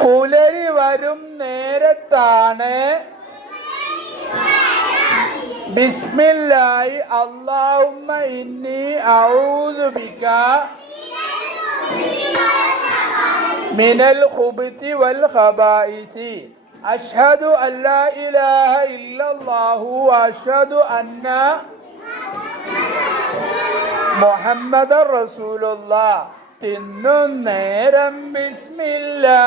പുലരി വരും നേരത്താണ് ബിസ്മില്ലാഹി അല്ലാഹുമ്മ ഇന്നി അഊദു ബിക മിനൽ ഖുബതി വൽ ഖബായിസി അഷ്ഹദു അല്ലാ ഇലാഹ ഇല്ലല്ലാഹു വഅഷ്ഹദു അന്ന മുഹമ്മദർ റസൂലുള്ളാഹ്. തിന്നും നേരം ബിസ്മില്ലാ.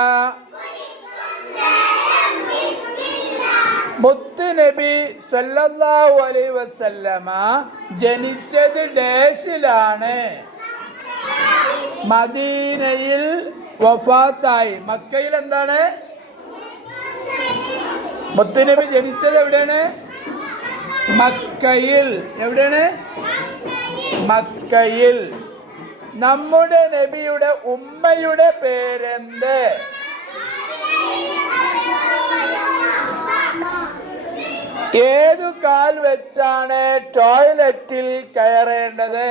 മുത്തുനബി സല്ലല്ലാഹു അലൈഹി വസല്ലമ ജനിച്ചത് ഡേഷിലാണ്. മദീനയിൽ വഫാത്തായി. മക്കയിൽ എന്താണ്? മുത്തുനബി ജനിച്ചത് എവിടെയാണ്? മക്കയിൽ. എവിടെയാണ്? മക്കയിൽ. നമ്മുടെ നബിയുടെ ഉമ്മയുടെ പേരെന്ത്? ഏതു കാൽ വെച്ചാണ് ടോയ്ലറ്റിൽ കയറേണ്ടത്?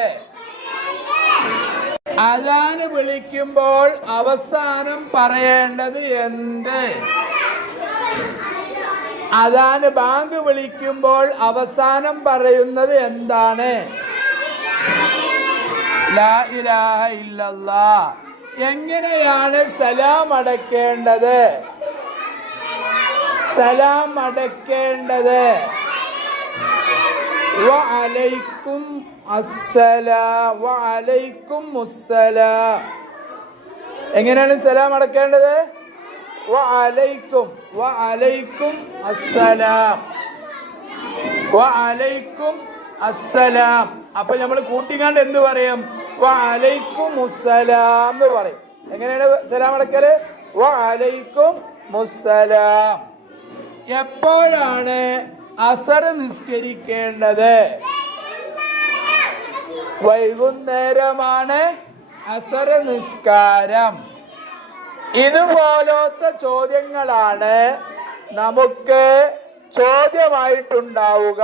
അദാൻ വിളിക്കുമ്പോൾ അവസാനം പറയേണ്ടത് എന്ത്? അദാൻ ബാങ്ക് വിളിക്കുമ്പോൾ അവസാനം പറയുന്നത് എന്താണ്? ലാ ഇലാഹ ഇല്ലല്ലാഹ്. എങ്ങനെയാണ് സലാം അടക്കേണ്ടത്? സലാം അടക്കേണ്ടത് വഅലൈക്കും അസ്സലാം വഅലൈക്കും മുസ്സലാം. എങ്ങനെയാണ് സലാം അടക്കേണ്ടത്? വഅലൈക്കും വഅലൈക്കും അസ്സലാം വഅലൈക്കും അസ്സലാം. അപ്പൊ നമ്മൾ കൂട്ടിക്കാണ്ട് എന്ത് പറയും? വഅലൈക്കും മുസ്സലാം എന്ന് പറയും. എങ്ങനെയാണ് സലാം അടക്കല്? വഅലൈക്കും മുസ്സലാം. എപ്പോഴാണ് അസർ നിസ്കരിക്കേണ്ടത്? വൈകുന്നേരമാണ് അസർ നിസ്കാരം. ഇതുപോലത്തെ ചോദ്യങ്ങളാണ് നമുക്ക് ചോദ്യമായിട്ടുണ്ടാവുക.